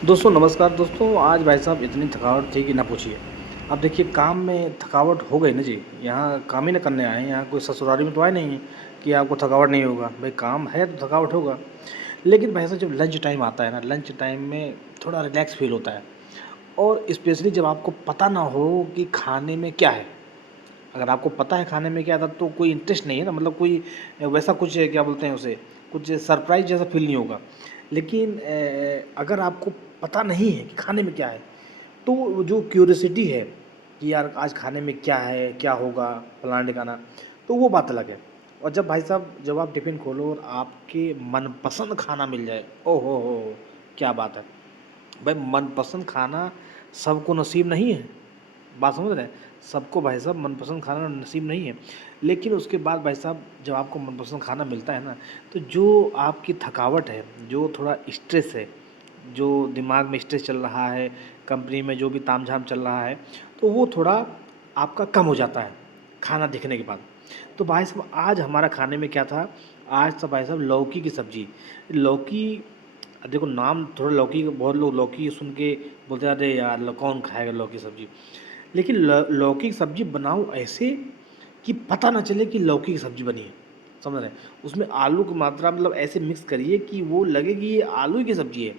दोस्तों नमस्कार दोस्तों। आज भाई साहब इतनी थकावट थी कि ना पूछिए। अब देखिए काम में थकावट हो गई ना जी। यहाँ काम ही ना करने आए हैं, यहाँ कोई ससुराली में तो आए नहीं हैं कि आपको थकावट नहीं होगा। भाई काम है तो थकावट होगा। लेकिन भाई साहब जब लंच टाइम आता है ना, लंच टाइम में थोड़ा रिलैक्स फील होता है। और स्पेशली जब आपको पता ना हो कि खाने में क्या है। अगर आपको पता है खाने में क्या था तो कोई इंटरेस्ट नहीं है ना, मतलब कोई वैसा कुछ क्या बोलते हैं उसे, कुछ सरप्राइज जैसा फील नहीं होगा। लेकिन अगर आपको पता नहीं है कि खाने में क्या है तो वो जो क्यूरियोसिटी है कि यार आज खाने में क्या है, क्या होगा, फलाना ठिकाना, तो वो बात अलग है। और जब भाई साहब जब आप टिफ़िन खोलो और आपके मनपसंद खाना मिल जाए, ओहो हो, क्या बात है। भाई मनपसंद खाना सबको नसीब नहीं है, बात समझ रहे हैं। सबको भाई साहब मनपसंद खाना नसीब नहीं है। लेकिन उसके बाद भाई साहब जब आपको मनपसंद खाना मिलता है ना, तो जो आपकी थकावट है, जो थोड़ा स्ट्रेस है, जो दिमाग में स्ट्रेस चल रहा है, कंपनी में जो भी तामझाम चल रहा है, तो वो थोड़ा आपका कम हो जाता है खाना दिखने के बाद। तो भाई साहब आज हमारा खाने में क्या था। आज था भाई साहब लौकी की सब्ज़ी। लौकी, देखो नाम थोड़ा लौकी, बहुत लोग लौकी सुन के बोलते हैं अरे यार कौन खाएगा लौकी सब्ज़ी। लेकिन लौकी की सब्ज़ी बनाओ ऐसे कि पता ना चले कि लौकी की सब्ज़ी बनी है। समझ रहे हैं। उसमें आलू की मात्रा मतलब ऐसे मिक्स करिए कि वो लगे कि ये आलू ही की सब्ज़ी है।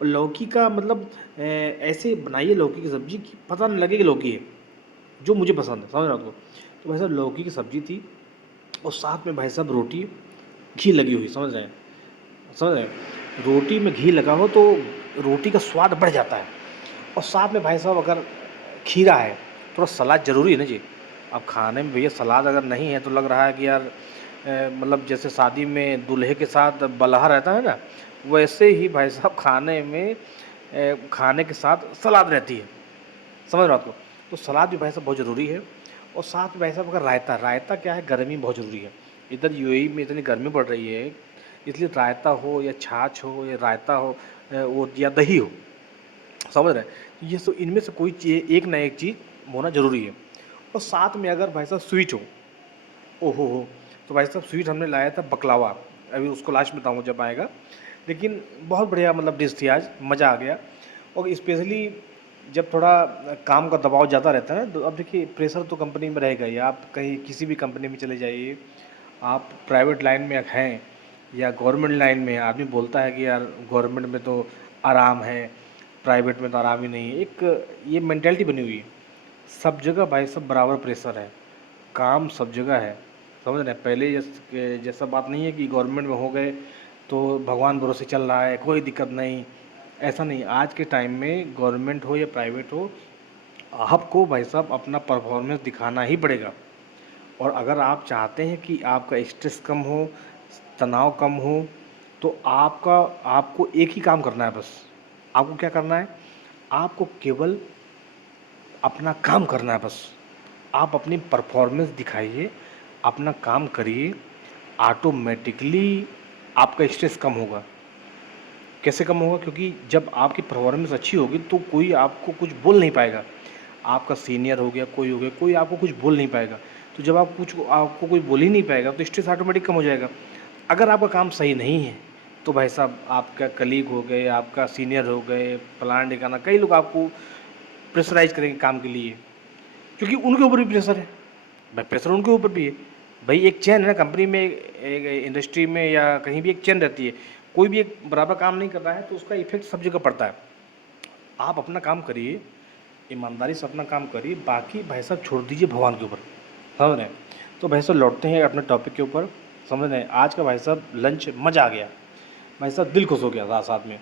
और लौकी का मतलब ऐसे बनाइए लौकी की सब्ज़ी कि पता ना लगे कि लौकी है, जो मुझे पसंद है। समझ रहे हो आपको। तो भाई साहब लौकी की सब्ज़ी थी और साथ में भाई साहब रोटी, घी लगी हुई। समझ रहे हैं, समझ रहे हैं। रोटी में घी लगा हो तो रोटी का स्वाद बढ़ जाता है। और साथ में भाई साहब अगर खीरा है, थोड़ा सलाद ज़रूरी है ना जी। अब खाने में भैया सलाद अगर नहीं है तो लग रहा है कि यार मतलब जैसे शादी में दूल्हे के साथ बलहा रहता है ना, वैसे ही भाई साहब खाने में खाने के साथ सलाद रहती है। समझ रहे हो आपको। तो सलाद भी भाई साहब बहुत ज़रूरी है। और साथ में भाई साहब अगर रायता, रायता क्या है, गर्मी में बहुत ज़रूरी है। इधर यूएई में इतनी गर्मी पड़ रही है, इसलिए रायता हो या छाछ हो या रायता हो, वो या दही हो, समझ रहे हैं। तो ये सब इनमें से कोई चीज़, एक ना एक चीज़ होना ज़रूरी है। और साथ में अगर भाई साहब स्वीट हो, ओहो हो, तो भाई साहब स्वीट हमने लाया था बकलावा। अभी उसको लास्ट में बताऊँगा जब आएगा। लेकिन बहुत बढ़िया मतलब डिश थी, आज मज़ा आ गया। और स्पेशली जब थोड़ा काम का दबाव ज़्यादा रहता है ना, तो अब देखिए प्रेशर तो कंपनी में रहेगा ही। आप कहीं किसी भी कंपनी में चले जाइए, आप प्राइवेट लाइन में हैं या गवर्नमेंट लाइन में हैं, आदमी बोलता है कि यार गवर्नमेंट में तो आराम है, प्राइवेट में तो आराम ही नहीं है। एक ये मेंटालिटी बनी हुई है। सब जगह भाई सब बराबर प्रेशर है, काम सब जगह है। समझ रहे हैं। पहले जैसा बात नहीं है कि गवर्नमेंट में हो गए तो भगवान भरोसे चल रहा है, कोई दिक्कत नहीं। ऐसा नहीं, आज के टाइम में गवर्नमेंट हो या प्राइवेट हो, आपको भाई साहब अपना परफॉर्मेंस दिखाना ही पड़ेगा। और अगर आप चाहते हैं कि आपका स्ट्रेस कम हो, तनाव कम हो, तो आपको एक ही काम करना है बस। आपको क्या करना है, आपको केवल अपना काम करना है बस। आप अपनी परफॉर्मेंस दिखाइए, अपना काम करिए, ऑटोमेटिकली आपका स्ट्रेस कम होगा। कैसे कम होगा, क्योंकि जब आपकी परफॉर्मेंस अच्छी होगी तो कोई आपको कुछ बोल नहीं पाएगा। आपका सीनियर हो गया, कोई हो गया, कोई आपको कुछ बोल नहीं पाएगा। तो जब आपको कोई बोल ही नहीं पाएगा तो स्ट्रेस ऑटोमेटिक कम हो जाएगा। अगर आपका काम सही नहीं है तो भाई साहब आपका कलीग हो गए, आपका सीनियर हो गए, फलाना ढिकाना, कई लोग आपको प्रेशराइज करेंगे काम के लिए, क्योंकि उनके ऊपर भी प्रेशर है। भाई प्रेशर उनके ऊपर भी है। भाई एक चेन है ना कंपनी में, एक इंडस्ट्री में या कहीं भी एक चेन रहती है। कोई भी एक बराबर काम नहीं कर रहा है तो उसका इफेक्ट सब जगह पड़ता है। आप अपना काम करिए, ईमानदारी से अपना काम करिए, बाकी भाई साहब छोड़ दीजिए भगवान के ऊपर। समझ रहे हैं। तो भाई साहब लौटते हैं अपने टॉपिक के ऊपर। समझ रहे हैं, आज का भाई साहब लंच मज़ा आ गया। भाई साहब दिल खुश हो गया था साथ में।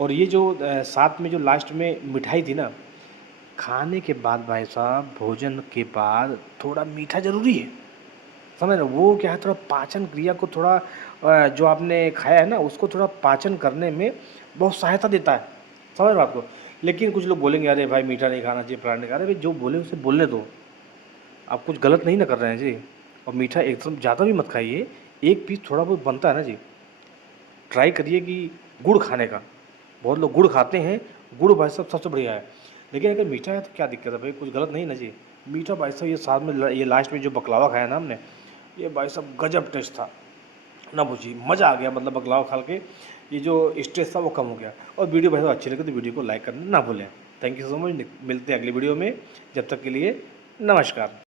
और ये जो साथ में जो लास्ट में मिठाई थी ना, खाने के बाद भाई साहब, भोजन के बाद थोड़ा मीठा ज़रूरी है। समझ रहे हो? वो क्या है, थोड़ा पाचन क्रिया को थोड़ा जो आपने खाया है ना उसको थोड़ा पाचन करने में बहुत सहायता देता है। समझ रहे हो आपको। लेकिन कुछ लोग बोलेंगे अरे भाई मीठा नहीं खाना चाहिए, फलाना नहीं खाना। भाई जो बोले उसे बोलने दो, आप कुछ गलत नहीं ना कर रहे हैं जी। और मीठा एकदम ज़्यादा भी मत खाइए, एक पीस थोड़ा बहुत बनता है ना जी। ट्राई करिए कि गुड़ खाने का, बहुत लोग गुड़ खाते हैं, गुड़ भाई साहब सबसे बढ़िया है। लेकिन अगर मीठा है तो क्या दिक्कत है भाई, कुछ गलत नहीं ना जी। मीठा भाई साहब ये साथ में ये लास्ट में जो बकलावा खाया ना हमने, ये भाई साहब गजब टेस्ट था। ना पूछिए, मज़ा आ गया, मतलब बकलावा खा के ये जो स्ट्रेस था वो कम हो गया। और वीडियो भाई साहब अच्छी लगे तो वीडियो को लाइक करना ना भूलें। थैंक यू सो मच, मिलते हैं अगली वीडियो में, जब तक के लिए नमस्कार।